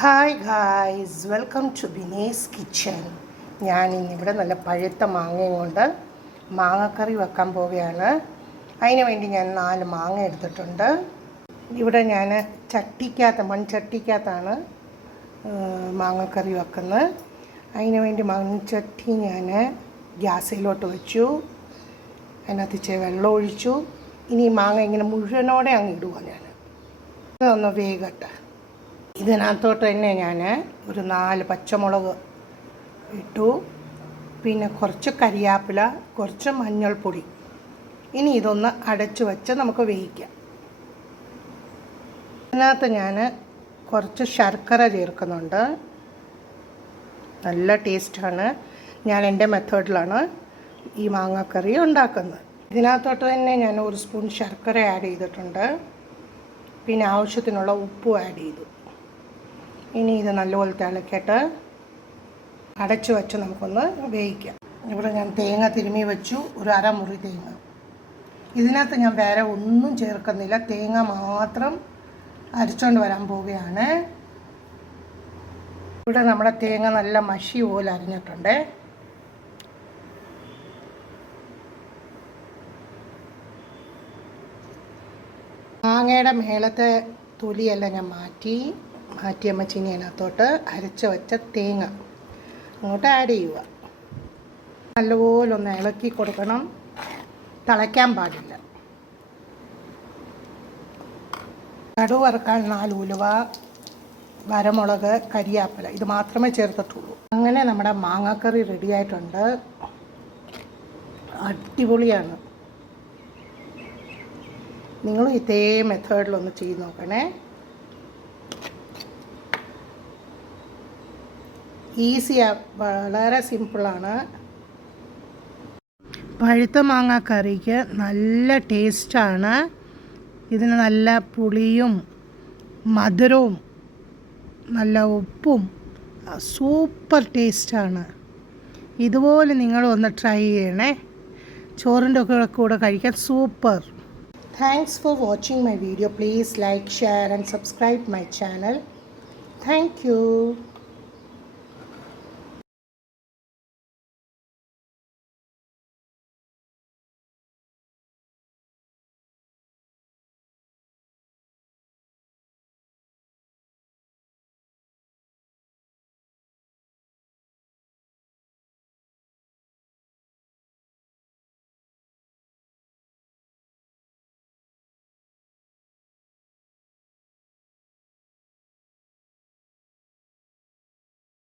Hi guys, welcome to Bini's kitchen. ഞാൻ ഇന്നിവിടെ നല്ല പഴുത്ത മാങ്ങയും കൊണ്ട് മാങ്ങക്കറി വെക്കാൻ പോവുകയാണ്. അതിന് വേണ്ടി ഞാൻ 4 മാങ്ങ എടുത്തിട്ടുണ്ട്. ഇവിടെ ഞാൻ മൺചട്ടിക്കകത്താണ് മാങ്ങക്കറി വെക്കുന്നത്. അതിന് വേണ്ടി മൺചട്ടി ഞാൻ ഗ്യാസിലോട്ട് വെച്ചു. അതിനകത്ത് ഇച്ചിരി വെള്ളം ഒഴിച്ചു. ഇനി മാങ്ങ ഇങ്ങനെ മുഴുവനോടെ അങ്ങ് ഇടുക. ഞാൻ ഇതൊന്ന് വേഗട്ടെ. ഇതിനകത്തോട്ട് തന്നെ ഞാൻ ഒരു 4 പച്ചമുളക് ഇട്ടു, പിന്നെ കുറച്ച് കരിയാപ്പില, കുറച്ച് മഞ്ഞൾപ്പൊടി. ഇനി ഇതൊന്ന് അടച്ചു വെച്ച് നമുക്ക് വേവിക്കാം. ഇതിനകത്ത് ഞാൻ കുറച്ച് ശർക്കര ചേർക്കുന്നുണ്ട്. നല്ല ടേസ്റ്റാണ്. ഞാൻ എൻ്റെ മെത്തേഡിലാണ് ഈ മാങ്ങക്കറി ഉണ്ടാക്കുന്നത്. ഇതിനകത്തോട്ട് തന്നെ ഞാൻ 1 സ്പൂൺ ശർക്കര ആഡ് ചെയ്തിട്ടുണ്ട്. പിന്നെ ആവശ്യത്തിനുള്ള ഉപ്പും ആഡ് ചെയ്തു. ഇനി ഇത് നല്ലപോലെ തിളക്കട്ടെ. അടച്ചു വെച്ച് നമുക്കൊന്ന് വേവിക്കാം. ഇവിടെ ഞാൻ തേങ്ങ തിരുമ്മി വെച്ചു, ഒരു അരമുറി തേങ്ങ. ഇതിനകത്ത് ഞാൻ വേറെ ഒന്നും ചേർക്കുന്നില്ല, തേങ്ങ മാത്രം അരച്ചുകൊണ്ട് വരാൻ പോവുകയാണ്. ഇവിടെ നമ്മുടെ തേങ്ങ നല്ല മഷി പോലെ അരിഞ്ഞിട്ടുണ്ട്. മാങ്ങയുടെ മേളത്തെ തൊലിയെല്ലാം ഞാൻ മാറ്റി അമ്മച്ചിനി അതിനകത്തോട്ട് അരച്ച് വെച്ച തേങ്ങ അങ്ങോട്ട് ആഡ് ചെയ്യുക. നല്ലപോലെ ഒന്ന് ഇളക്കി കൊടുക്കണം, തിളയ്ക്കാൻ പാടില്ല. കടുക് വറുക്കാൻ 4 ഉലുവ, വരമുളക്, കരിയാപ്പില, ഇത് മാത്രമേ ചേർത്തിട്ടുള്ളൂ. അങ്ങനെ നമ്മുടെ മാങ്ങാക്കറി റെഡിയായിട്ടുണ്ട്. അടിപൊളിയാണ്. നിങ്ങളും ഇതേ മെത്തേഡിലൊന്ന് ചെയ്ത് നോക്കണേ. ഈസിയാണ്, വളരെ സിമ്പിളാണ്. പഴുത്ത മാങ്ങാക്കറിക്ക് നല്ല ടേസ്റ്റാണ്. ഇതിന് നല്ല പുളിയും മധുരവും നല്ല ഉപ്പും, സൂപ്പർ ടേസ്റ്റാണ്. ഇതുപോലെ നിങ്ങളൊന്ന് ട്രൈ ചെയ്യണേ. ചോറിൻ്റെ ഒക്കെ കൂടെ കഴിക്കാൻ super. Thanks for watching my video. Please like, share and subscribe my channel. Thank you.